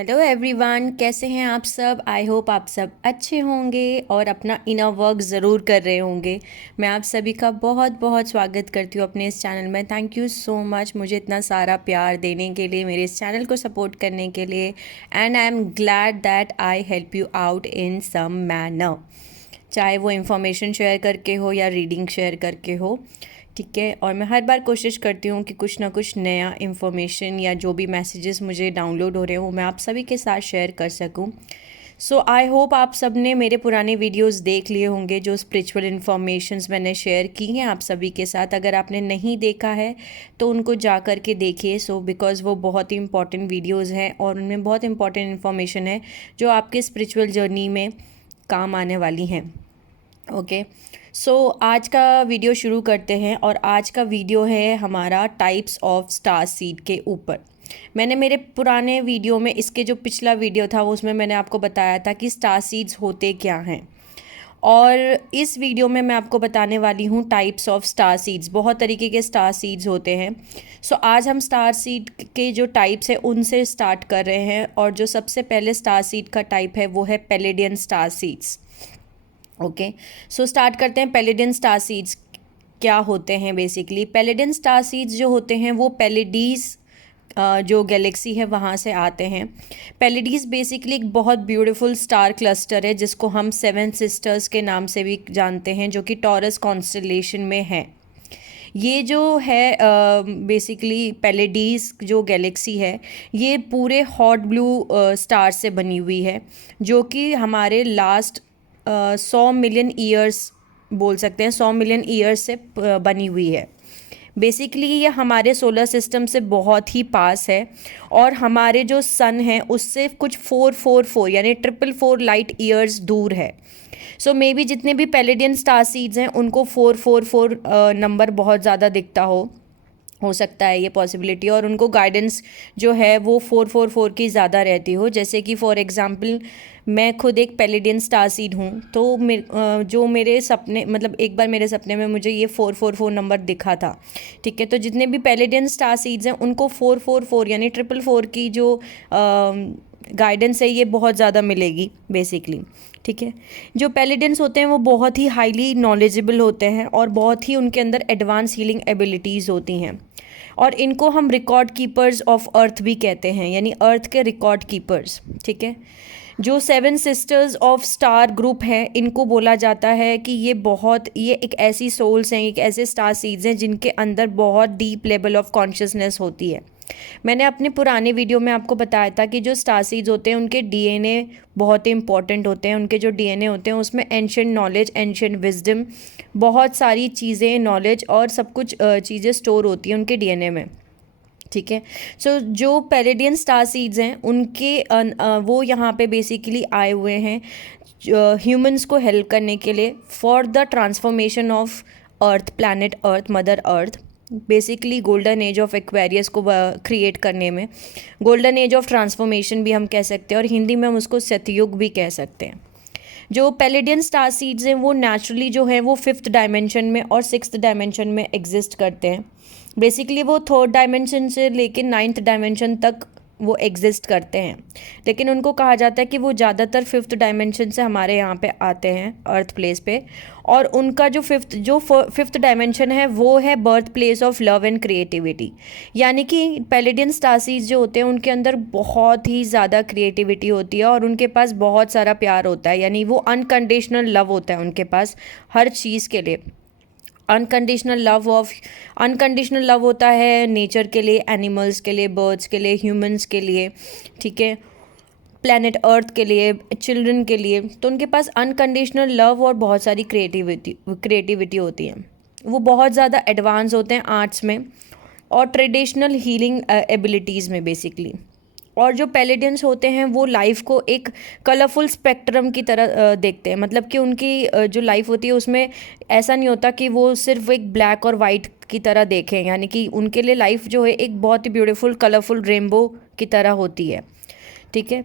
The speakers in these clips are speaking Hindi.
हेलो एवरीवन, कैसे हैं आप सब। आई होप आप सब अच्छे होंगे और अपना इनर वर्क ज़रूर कर रहे होंगे। मैं आप सभी का बहुत बहुत स्वागत करती हूँ अपने इस चैनल में। थैंक यू सो मच मुझे इतना सारा प्यार देने के लिए, मेरे इस चैनल को सपोर्ट करने के लिए। And I am glad that I help you out in some manner, चाहे वो इन्फॉर्मेशन शेयर करके हो या रीडिंग शेयर करके हो। ठीक है, और मैं हर बार कोशिश करती हूँ कि कुछ ना कुछ नया इन्फॉर्मेशन या जो भी मैसेजेस मुझे डाउनलोड हो रहे हैं वो मैं आप सभी के साथ शेयर कर सकूँ। सो आई होप आप सब ने मेरे पुराने वीडियोस देख लिए होंगे, जो स्पिरिचुअल इन्फॉर्मेशंस मैंने शेयर की हैं आप सभी के साथ। अगर आपने नहीं देखा है तो उनको जा कर के देखिए। बिकॉज़ वो बहुत ही इंपॉर्टेंट वीडियोज़ हैं और उनमें बहुत इंपॉर्टेंट इन्फॉर्मेशन है जो आपके स्पिरिचुअल जर्नी में काम आने वाली हैं। ओके, आज का वीडियो शुरू करते हैं और आज का वीडियो है हमारा टाइप्स ऑफ स्टार सीड के ऊपर। मैंने मेरे पुराने वीडियो में, इसके जो पिछला वीडियो था उसमें मैंने आपको बताया था कि स्टार सीड्स होते क्या हैं, और इस वीडियो में मैं आपको बताने वाली हूँ टाइप्स ऑफ स्टार सीड्स। बहुत तरीके के स्टार सीड्स होते हैं। आज हम स्टार सीड के जो टाइप्स हैं उनसे स्टार्ट कर रहे हैं, और जो सबसे पहले स्टार सीड का टाइप है वो है पैलेडियन स्टार सीड्स। ओके, स्टार्ट करते हैं। पैलेडियन स्टार सीड्स क्या होते हैं। बेसिकली पैलेडियन स्टार सीड्स जो होते हैं वो पैलेडीज जो गैलेक्सी है वहाँ से आते हैं। पैलेडीज बेसिकली एक बहुत ब्यूटीफुल स्टार क्लस्टर है जिसको हम सेवन सिस्टर्स के नाम से भी जानते हैं, जो कि टॉरस कॉन्स्टलेशन में है। ये जो है बेसिकली पैलेडीज जो गैलेक्सी है ये पूरे हॉट ब्लू स्टार से बनी हुई है, जो कि हमारे लास्ट 100 मिलियन ईयर्स बोल सकते हैं, 100 मिलियन ईयर्स से बनी हुई है। बेसिकली ये हमारे सोलर सिस्टम से बहुत ही पास है, और हमारे जो सन है उससे कुछ 444 यानी 444 लाइट ईयर्स दूर है। मे बी जितने भी पैलेडियन स्टार सीड्स हैं उनको 444 नंबर बहुत ज़्यादा दिखता हो सकता है ये पॉसिबिलिटी, और उनको गाइडेंस जो है वो 444 की ज़्यादा रहती हो। जैसे कि फॉर एग्जांपल मैं खुद एक पैलेडियन स्टार सीड हूँ, तो जो मेरे सपने, मतलब एक बार मेरे सपने में मुझे ये 444 नंबर दिखा था। ठीक है, तो जितने भी पैलेडियन स्टार सीड्स हैं उनको 444 यानी 444 की जो गाइडेंस है ये बहुत ज़्यादा मिलेगी बेसिकली। ठीक है, जो पैलेडियंस होते हैं वो बहुत ही हाईली नॉलेजेबल होते हैं और बहुत ही उनके अंदर एडवांस हीलिंग एबिलिटीज़ होती हैं, और इनको हम रिकॉर्ड कीपर्स ऑफ अर्थ भी कहते हैं, यानी अर्थ के रिकॉर्ड कीपर्स। ठीक है, जो seven sisters of star group है इनको बोला जाता है कि ये एक ऐसी सोल्स हैं, एक ऐसे स्टार सीड्स हैं जिनके अंदर बहुत डीप लेवल ऑफ कॉन्शियसनेस होती है। मैंने अपने पुराने वीडियो में आपको बताया था कि जो स्टार सीड्स होते हैं उनके डीएनए बहुत ही इंपॉर्टेंट होते हैं। उनके जो डीएनए होते हैं उसमें एंशिएंट नॉलेज, एंशिएंट विजडम, बहुत सारी चीज़ें, नॉलेज और सब कुछ चीज़ें स्टोर होती हैं उनके डीएनए में। ठीक है, जो पैलेडियन स्टार सीड्स हैं उनके वो यहाँ पे बेसिकली आए हुए हैं ह्यूमंस को हेल्प करने के लिए for the transformation of earth, planet earth, mother earth. Basically golden age of Aquarius को क्रिएट करने में, गोल्डन एज ऑफ ट्रांसफॉर्मेशन भी हम कह सकते हैं, और हिंदी में हम उसको सतयुग भी कह सकते हैं। जो पैलेडियन स्टार सीड्स हैं वो नेचुरली जो है वो 5th डायमेंशन में और 6th डायमेंशन में एग्जिस्ट करते हैं। बेसिकली वो 3rd डायमेंशन से लेकर 9th डायमेंशन तक वो एग्जिस्ट करते हैं, लेकिन उनको कहा जाता है कि वो ज़्यादातर 5th डायमेंशन से हमारे यहाँ पे आते हैं अर्थ प्लेस पे, और उनका जो फिफ्थ डायमेंशन है वो है birth place of love and creativity. यानी कि पैलेडियन स्टार सीड्स जो होते हैं उनके अंदर बहुत ही ज़्यादा क्रिएटिविटी होती है और उनके पास बहुत सारा प्यार होता है, यानी वो अनकंडीशनल लव होता है उनके पास हर चीज़ के लिए। अनकंडीशनल लव होता है नेचर के लिए, एनिमल्स के लिए, बर्ड्स के लिए, ह्यूमंस के लिए, ठीक है, प्लैनेट अर्थ के लिए, चिल्ड्रन के लिए। तो उनके पास अनकंडीशनल लव और बहुत सारी क्रिएटिविटी होती है। वो बहुत ज़्यादा एडवांस होते हैं आर्ट्स में और ट्रेडिशनल हीलिंग एबिलिटीज़ में बेसिकली। और जो पैलेडियंस होते हैं वो लाइफ को एक कलरफुल स्पेक्ट्रम की तरह देखते हैं, मतलब कि उनकी जो लाइफ होती है उसमें ऐसा नहीं होता कि वो सिर्फ एक ब्लैक और वाइट की तरह देखें, यानी कि उनके लिए लाइफ जो है एक बहुत ही ब्यूटीफुल कलरफुल रेनबो की तरह होती है। ठीक है,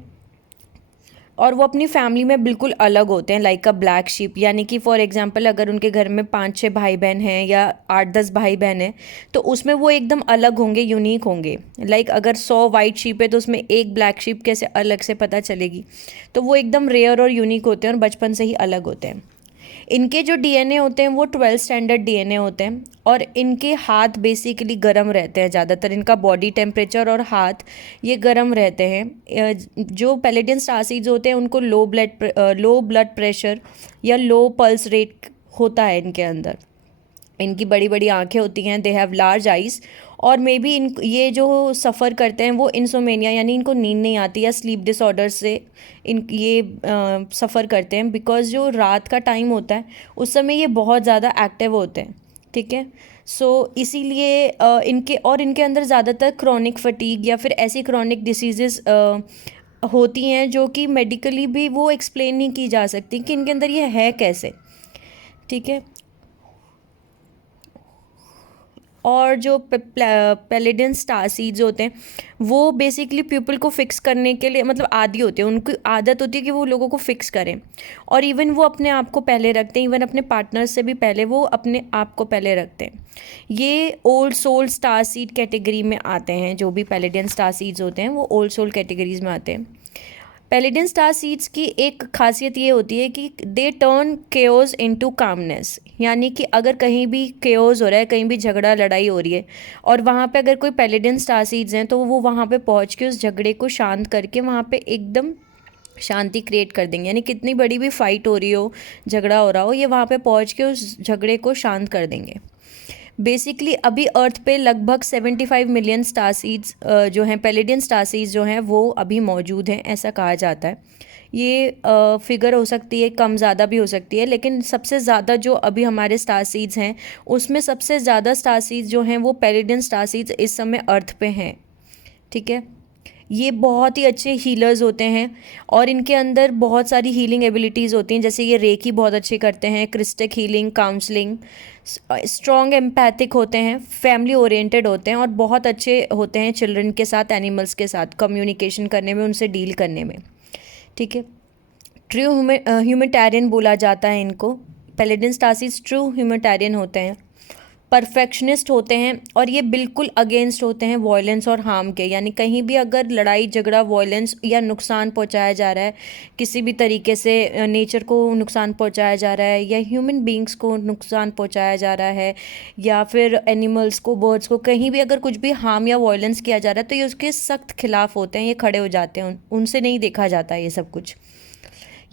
और वो अपनी फैमिली में बिल्कुल अलग होते हैं, लाइक अ ब्लैक शिप। यानी कि फॉर एग्जांपल अगर उनके घर में 5-6 भाई बहन हैं या 8-10 भाई बहन हैं, तो उसमें वो एकदम अलग होंगे, यूनिक होंगे। लाइक अगर 100 वाइट शिप है तो उसमें एक ब्लैक शिप कैसे अलग से पता चलेगी। तो वो एकदम रेयर और यूनिक होते हैं और बचपन से ही अलग होते हैं। इनके जो डीएनए होते हैं वो 12 स्टैंडर्ड डीएनए होते हैं, और इनके हाथ बेसिकली गर्म रहते हैं ज़्यादातर। इनका बॉडी टेम्परेचर और हाथ ये गर्म रहते हैं। जो पैलेडियन स्टार सीड्स होते हैं उनको लो ब्लड प्रेशर या लो पल्स रेट होता है इनके अंदर। इनकी बड़ी बड़ी आंखें होती हैं, दे हैव लार्ज आइज़। और मे बी इन ये जो सफ़र करते हैं वो इंसोमेनिया यानी इनको नींद नहीं आती या स्लीप डिसऑर्डर से इन ये सफ़र करते हैं, बिकॉज जो रात का टाइम होता है उस समय ये बहुत ज़्यादा एक्टिव होते हैं। ठीक है, सो इसीलिए इनके अंदर ज़्यादातर क्रॉनिक फटीग या फिर ऐसी क्रॉनिक डिसीजेस होती हैं जो कि मेडिकली भी वो एक्सप्लेन नहीं की जा सकती कि इनके अंदर ये है कैसे। ठीक है, और जो पैलेडियन स्टार सीड्स होते हैं वो बेसिकली पीपल को फिक्स करने के लिए, मतलब आदी होते हैं, उनकी आदत होती है कि वो लोगों को फिक्स करें। और इवन वो अपने आप को पहले रखते हैं, इवन अपने पार्टनर से भी पहले वो अपने आप को पहले रखते हैं। ये old soul star seed category में आते हैं। जो भी पैलेडियन स्टार सीड्स होते हैं वो ओल्ड सोल कैटेगरीज में आते हैं। पैलेडियन स्टार सीड्स की एक खासियत ये होती है कि they turn chaos into calmness. यानी कि अगर कहीं भी केओस हो रहा है, कहीं भी झगड़ा लड़ाई हो रही है, और वहाँ पे अगर कोई पैलेडियन स्टार सीड्स हैं तो वो वहाँ पे पहुँच के उस झगड़े को शांत करके वहाँ पे एकदम शांति क्रिएट कर देंगे। यानी कितनी बड़ी भी फाइट हो रही हो, झगड़ा हो रहा हो, ये वहाँ पे पहुँच के उस झगड़े को शांत कर देंगे। बेसिकली अभी अर्थ पे लगभग 75 मिलियन स्टार सीड्स जो हैं, पैलेडियन स्टार सीड्स जो हैं वो अभी मौजूद हैं, ऐसा कहा जाता है। ये फिगर हो सकती है, कम ज़्यादा भी हो सकती है, लेकिन सबसे ज़्यादा जो अभी हमारे स्टार सीड्स हैं उसमें सबसे ज़्यादा स्टार सीड्स जो हैं वो पैलेडियन स्टार सीड्स इस समय अर्थ पे हैं। ठीक है, ये बहुत ही अच्छे हीलर्स होते हैं और इनके अंदर बहुत सारी हीलिंग एबिलिटीज़ होती हैं। जैसे ये रेकी बहुत अच्छे करते हैं, क्रिस्टिक हीलिंग, काउंसलिंग, स्ट्रॉन्ग एम्पैथिक होते हैं, फैमिली ओरिएंटेड होते हैं और बहुत अच्छे होते हैं चिल्ड्रन के साथ, एनिमल्स के साथ कम्युनिकेशन करने में, उनसे डील करने में। ठीक है, ट्रू ह्यूमैनिटेरियन बोला जाता है इनको। पैलेडियन स्टार सीड्स ट्रू ह्यूमैनिटेरियन होते हैं, परफेक्शनिस्ट होते हैं, और ये बिल्कुल अगेंस्ट होते हैं वॉयलेंस और हार्म के। यानी कहीं भी अगर लड़ाई झगड़ा, वॉयलेंस या नुकसान पहुंचाया जा रहा है, किसी भी तरीके से नेचर को नुकसान पहुंचाया जा रहा है या ह्यूमन बींग्स को नुकसान पहुंचाया जा रहा है या फिर एनिमल्स को, बर्ड्स को, कहीं भी अगर कुछ भी हार्म या वॉयलेंस किया जा रहा है तो ये उसके सख्त खिलाफ होते हैं, ये खड़े हो जाते हैं, उनसे नहीं देखा जाता ये सब कुछ।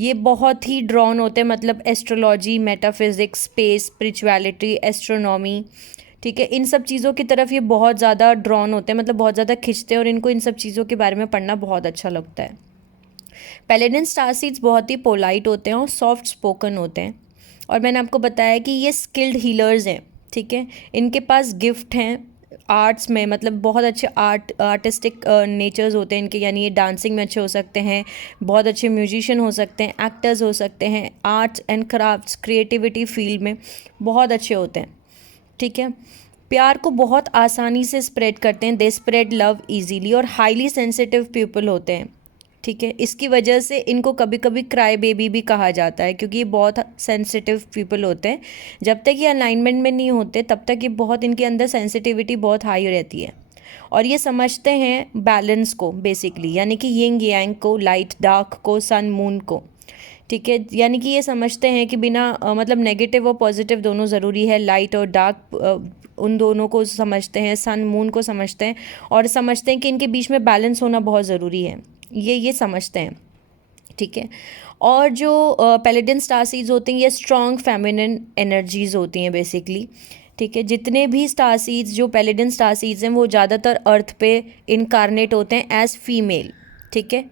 ये बहुत ही ड्रॉन होते हैं, मतलब astrology, metaphysics, space, spirituality, astronomy, ठीक है, इन सब चीज़ों की तरफ ये बहुत ज़्यादा ड्रॉन होते हैं, मतलब बहुत ज़्यादा खिंचते हैं और इनको इन सब चीज़ों के बारे में पढ़ना बहुत अच्छा लगता है। पैलेडियन स्टार सीड्स बहुत ही पोलाइट होते हैं और सॉफ्ट स्पोकन होते हैं, और मैंने आपको बताया कि ये स्किल्ड हीलर्स हैं। ठीक है, इनके पास गिफ्ट हैं आर्ट्स में, मतलब बहुत अच्छे आर्टिस्टिक नेचर्स होते हैं इनके। यानी ये डांसिंग में अच्छे हो सकते हैं, बहुत अच्छे म्यूजिशियन हो सकते हैं, एक्टर्स हो सकते हैं, arts and crafts, creativity field में बहुत अच्छे होते हैं। ठीक है, प्यार को बहुत आसानी से स्प्रेड करते हैं, दे स्प्रेड लव इजीली, और हाईली सेंसिटिव पीपल होते हैं। ठीक है, इसकी वजह से इनको कभी कभी क्राई बेबी भी कहा जाता है, क्योंकि ये बहुत सेंसिटिव पीपल होते हैं। जब तक ये अलाइनमेंट में नहीं होते तब तक ये बहुत, इनके अंदर सेंसिटिविटी बहुत हाई रहती है, और ये समझते हैं बैलेंस को बेसिकली, यानी कि यिंग यांग को, लाइट डार्क को, सन मून को। ठीक है, यानी कि ये समझते हैं कि बिना मतलब नेगेटिव और पॉजिटिव दोनों ज़रूरी है, लाइट और डार्क उन दोनों को समझते हैं, सन मून को समझते हैं, और समझते हैं कि इनके बीच में बैलेंस होना बहुत ज़रूरी है, ये समझते हैं। ठीक है, और जो पैलेडियन स्टार सीड्स होती हैं ये स्ट्रॉन्ग फेमिनिन एनर्जीज होती हैं बेसिकली। ठीक है, जितने भी स्टार सीड्स, जो पैलेडियन स्टार सीड्स हैं वो ज़्यादातर अर्थ पे इनकारनेट होते हैं एज फीमेल। ठीक है,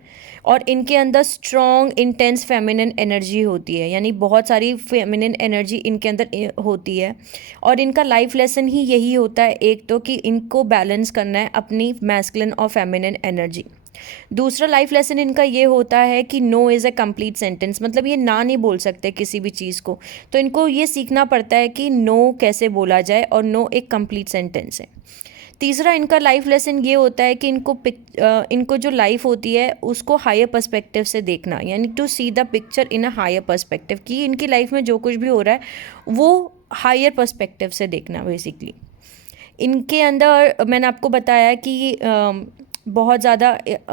और इनके अंदर स्ट्रॉन्ग इंटेंस फेमिनिन एनर्जी होती है, यानी बहुत सारी फेमिनिन एनर्जी इनके अंदर होती है, और इनका लाइफ लेसन ही यही होता है, एक तो कि इनको बैलेंस करना है अपनी मैस्कुलिन और फेमिनिन एनर्जी। दूसरा लाइफ लेसन इनका ये होता है कि no is a complete sentence, मतलब ये ना नहीं बोल सकते किसी भी चीज़ को, तो इनको ये सीखना पड़ता है कि नो कैसे बोला जाए, और नो एक कंप्लीट सेंटेंस है। तीसरा इनका लाइफ लेसन ये होता है कि इनको जो लाइफ होती है उसको हायर पर्सपेक्टिव से देखना, यानी to see the picture in a higher perspective, कि इनकी लाइफ में जो कुछ भी हो रहा है वो हायर पर्सपेक्टिव से देखना बेसिकली। इनके अंदर मैंने आपको बताया कि बहुत ज़्यादा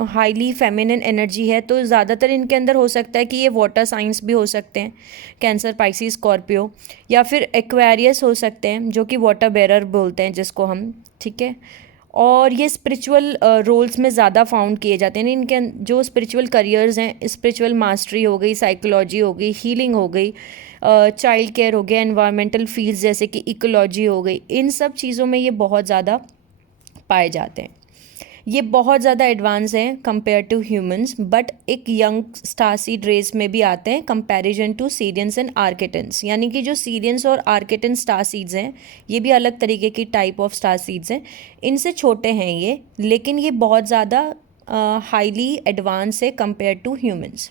हाईली फेमिनिन एनर्जी है, तो ज़्यादातर इनके अंदर हो सकता है कि ये वाटर साइंस भी हो सकते हैं, कैंसर, पाइसिस, स्कॉर्पियो, या फिर एक्वेरियस हो सकते हैं जो कि वाटर बेरर बोलते हैं जिसको हम, ठीक है। और ये स्पिरिचुअल रोल्स में ज़्यादा फाउंड किए जाते हैं। इनके जो स्पिरिचुअल करियर्स हैं, स्पिरिचुअल मास्टरी हो गई, साइकोलॉजी हो गई, हीलिंग हो गई, चाइल्ड केयर हो गया, एनवायरमेंटल फील्ड्स जैसे कि इकोलॉजी हो गई, इन सब चीज़ों में ये बहुत ज़्यादा पाए जाते हैं। ये बहुत ज़्यादा एडवांस हैं कंपेयर टू ह्यूमंस, बट एक यंग स्टारसीड रेस में भी आते हैं कंपैरिजन टू सीरियंस एंड आर्किटेंस, यानी कि जो सीरियंस और आर्किटन स्टारसीड्स हैं ये भी अलग तरीके की टाइप ऑफ स्टारसीड्स हैं, इनसे छोटे हैं ये, लेकिन ये बहुत ज़्यादा हाईली एडवांस है कंपेयर टू ह्यूमंस।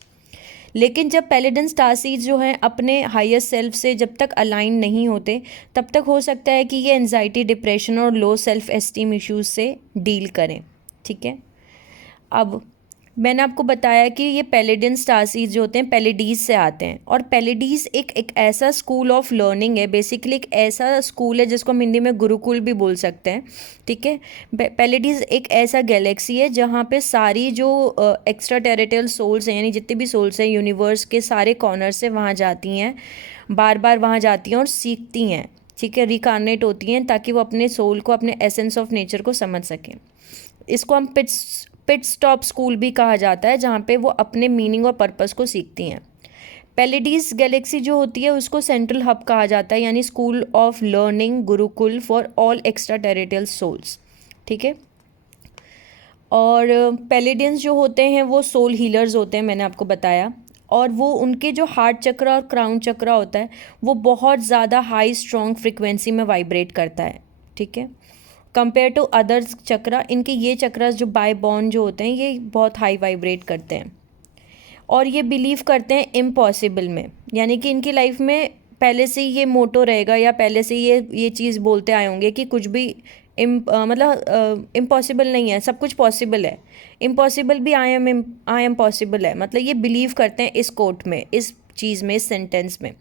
लेकिन जब पैलेडन स्टारसीड्स जो हैं अपने हायर सेल्फ से जब तक अलाइन नहीं होते, तब तक हो सकता है कि ये एंजाइटी, डिप्रेशन और लो सेल्फ एस्टीम इश्यूज से डील करें, ठीक है। अब मैंने आपको बताया कि ये पैलेडियन स्टारसीड्स जो होते हैं पैलेडीज से आते हैं, और पैलेडीज एक ऐसा स्कूल ऑफ लर्निंग है, बेसिकली एक ऐसा स्कूल है जिसको हम हिंदी में गुरुकुल भी बोल सकते हैं, ठीक है। पैलेडीज एक ऐसा गैलेक्सी है जहाँ पे सारी जो एक्स्ट्रा टेरेस्ट्रियल सोल्स हैं, यानी जितने भी सोल्स हैं यूनिवर्स के सारे कॉर्नर से वहाँ जाती हैं, बार बार वहाँ जाती हैं और सीखती हैं, ठीक है, रिकार्नेट होती हैं ताकि वो अपने सोल को, अपने एसेंस ऑफ नेचर को समझ सकें। इसको हम पिट स्टॉप स्कूल भी कहा जाता है, जहाँ पे वो अपने मीनिंग और पर्पस को सीखती हैं। पैलेडीज गैलेक्सी जो होती है उसको सेंट्रल हब कहा जाता है, यानी school of learning, gurukul for all extraterrestrial souls, ठीक है। और पैलेडियंस जो होते हैं वो सोल हीलर्स होते हैं, मैंने आपको बताया, और वो उनके जो हार्ट चक्र और क्राउन चक्र होता है वो बहुत ज़्यादा हाई स्ट्रॉन्ग फ्रिक्वेंसी में वाइब्रेट करता है, ठीक है, कंपेयर टू अदर चक्रा। इनके ये चक्रास जो बाय बॉर्न जो होते हैं ये बहुत हाई वाइब्रेट करते हैं, और ये बिलीव करते हैं इम्पॉसिबल में, यानी कि इनकी लाइफ में पहले से ये मोटो रहेगा, या पहले से ये चीज़ बोलते आए होंगे कि कुछ भी मतलब इम्पॉसिबल नहीं है, सब कुछ पॉसिबल है, इम्पॉसिबल भी आई एम पॉसिबल है, मतलब ये बिलीव करते हैं इस कोट में, इस चीज़ में, इस सेंटेंस में।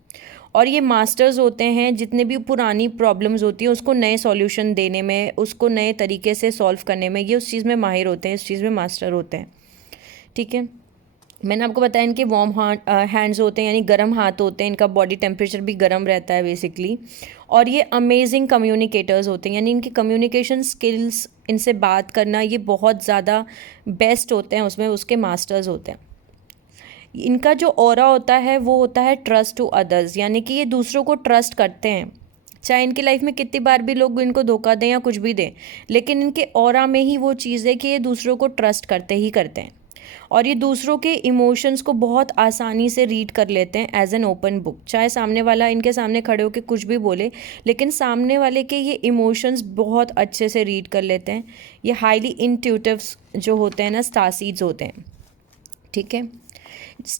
और ये मास्टर्स होते हैं, जितने भी पुरानी प्रॉब्लम्स होती हैं उसको नए सॉल्यूशन देने में, उसको नए तरीके से सॉल्व करने में, ये उस चीज़ में माहिर होते हैं, इस चीज़ में मास्टर होते हैं, ठीक है। मैंने आपको बताया इनके वार्म हैंड्स होते हैं, यानी गर्म हाथ होते हैं, इनका बॉडी टेम्परेचर भी गर्म रहता है बेसिकली, और ये अमेजिंग कम्युनिकेटर्स होते हैं, यानी इनकी कम्युनिकेशन स्किल्स, इनसे बात करना, ये बहुत ज़्यादा बेस्ट होते हैं, उसमें उसके मास्टर्स होते हैं। इनका जो ऑरा होता है वो होता है ट्रस्ट टू अदर्स, यानी कि ये दूसरों को ट्रस्ट करते हैं, चाहे इनकी लाइफ में कितनी बार भी लोग इनको धोखा दें या कुछ भी दें, लेकिन इनके ऑरा में ही वो चीज़ है कि ये दूसरों को ट्रस्ट करते ही करते हैं, और ये दूसरों के इमोशंस को बहुत आसानी से रीड कर लेते हैं एज एन ओपन बुक। चाहे सामने वाला इनके सामने खड़े होकर कुछ भी बोले, लेकिन सामने वाले के ये इमोशंस बहुत अच्छे से रीड कर लेते हैं। ये हाईली इंट्यूटिव जो होते हैं ना, स्टारसीड्स होते हैं, ठीक है।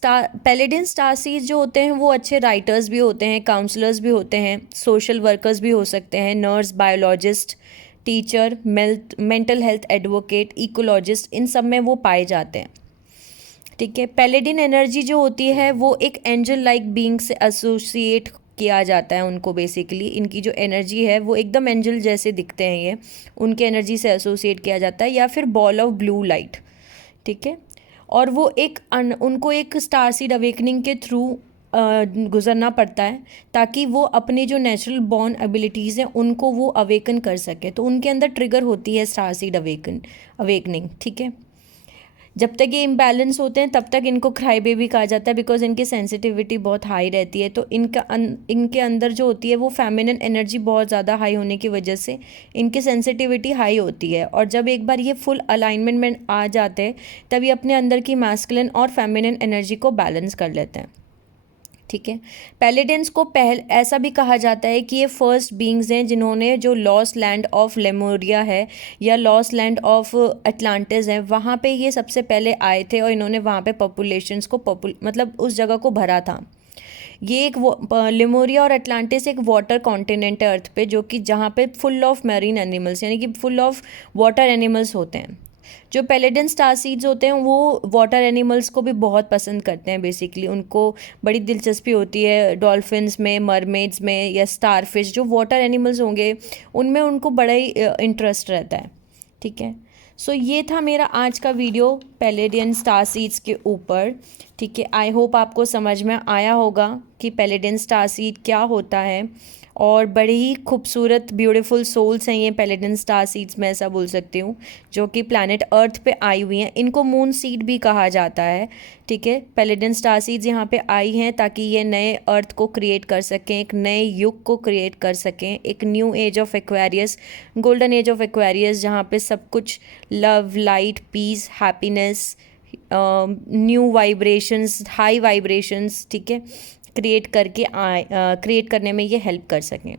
पैलेडियन स्टारसीड्स जो होते हैं वो अच्छे राइटर्स भी होते हैं, काउंसलर्स भी होते हैं, सोशल वर्कर्स भी हो सकते हैं, nurse, biologist, teacher, mental health advocate, ecologist, इन सब में वो पाए जाते हैं, ठीक है। पैलेडियन एनर्जी जो होती है वो एक एंजल लाइक बीइंग से एसोसिएट किया जाता है उनको, बेसिकली इनकी जो एनर्जी है वो एकदम एंजल जैसे दिखते हैं, ये उनके एनर्जी से एसोसिएट किया जाता है, या फिर बॉल ऑफ ब्लू लाइट, ठीक है। और वो उनको एक स्टारसीड अवेकनिंग के थ्रू गुजरना पड़ता है ताकि वो अपनी जो नेचुरल बॉर्न एबिलिटीज़ हैं उनको वो अवेकन कर सके, तो उनके अंदर ट्रिगर होती है स्टारसीड अवेकनिंग, ठीक है। जब तक ये इम्बैलेंस होते हैं तब तक इनको क्राई बेबी कहा जाता है, बिकॉज इनकी सेंसिटिविटी बहुत हाई रहती है, तो इनके अंदर जो होती है वो फेमिनिन एनर्जी बहुत ज़्यादा हाई होने की वजह से इनकी सेंसिटिविटी हाई होती है, और जब एक बार ये फुल अलाइनमेंट में आ जाते हैं तब ये अपने अंदर की मैस्कुलिन और फेमिनिन एनर्जी को बैलेंस कर लेते हैं, ठीक है। पैलेडियंस को ऐसा भी कहा जाता है कि ये फर्स्ट बीइंग्स हैं जिन्होंने जो लॉस्ट लैंड ऑफ लेमोरिया है या लॉस्ट लैंड ऑफ अटलांटिस है, वहाँ पे ये सबसे पहले आए थे, और इन्होंने वहाँ पे पॉपुलेशंस को मतलब उस जगह को भरा था। ये एक लिमोरिया और अटलांटिस एक वाटर कॉन्टिनेंट है अर्थ पे, जो कि जहाँ पे फुल ऑफ मैरीन एनिमल्स यानी कि फुल ऑफ वाटर एनिमल्स होते हैं। जो पेलेडियन स्टार सीड्स होते हैं वो वाटर एनिमल्स को भी बहुत पसंद करते हैं। बेसिकली उनको बड़ी दिलचस्पी होती है डॉल्फिन्स में, मरमेड्स में या स्टारफिश, जो वाटर एनिमल्स होंगे उनमें उनको बड़ा ही इंटरेस्ट रहता है। ठीक है, सो ये था मेरा आज का वीडियो पेलेडियन स्टार सीड्स के ऊपर। ठीक है, आई होप आपको समझ में आया होगा कि पेलेडियन स्टार सीड क्या होता है, और बड़े ही खूबसूरत ब्यूटीफुल सोल्स हैं ये पेलेडियन स्टार सीड्स, मैं ऐसा बोल सकती हूँ, जो कि प्लैनेट अर्थ पे आई हुई हैं। इनको मून सीड भी कहा जाता है। ठीक है, पेलेडियन स्टार सीड्स यहाँ पे आई हैं ताकि ये नए अर्थ को क्रिएट कर सकें, एक नए युग को क्रिएट कर सकें, एक new age of Aquarius, golden age of Aquarius, जहाँ पे सब कुछ love, light, peace, happiness, new vibrations, high vibrations, ठीक है, क्रिएट करने में ये हेल्प कर सकें।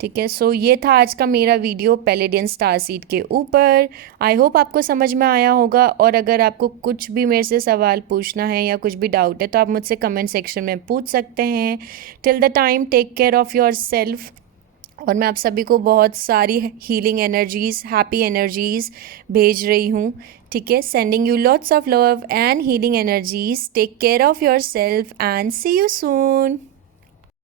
ठीक है, सो ये था आज का मेरा वीडियो पेलेडियन स्टार सीड के ऊपर। आई होप आपको समझ में आया होगा, और अगर आपको कुछ भी मेरे से सवाल पूछना है या कुछ भी डाउट है तो आप मुझसे कमेंट सेक्शन में पूछ सकते हैं। Till the time, take care of yourself, और मैं आप सभी को बहुत सारी हीलिंग एनर्जीज़, हैप्पी एनर्जीज़ भेज रही हूँ। ठीक है, sending you lots of love and healing energies. Take care of yourself and see you soon.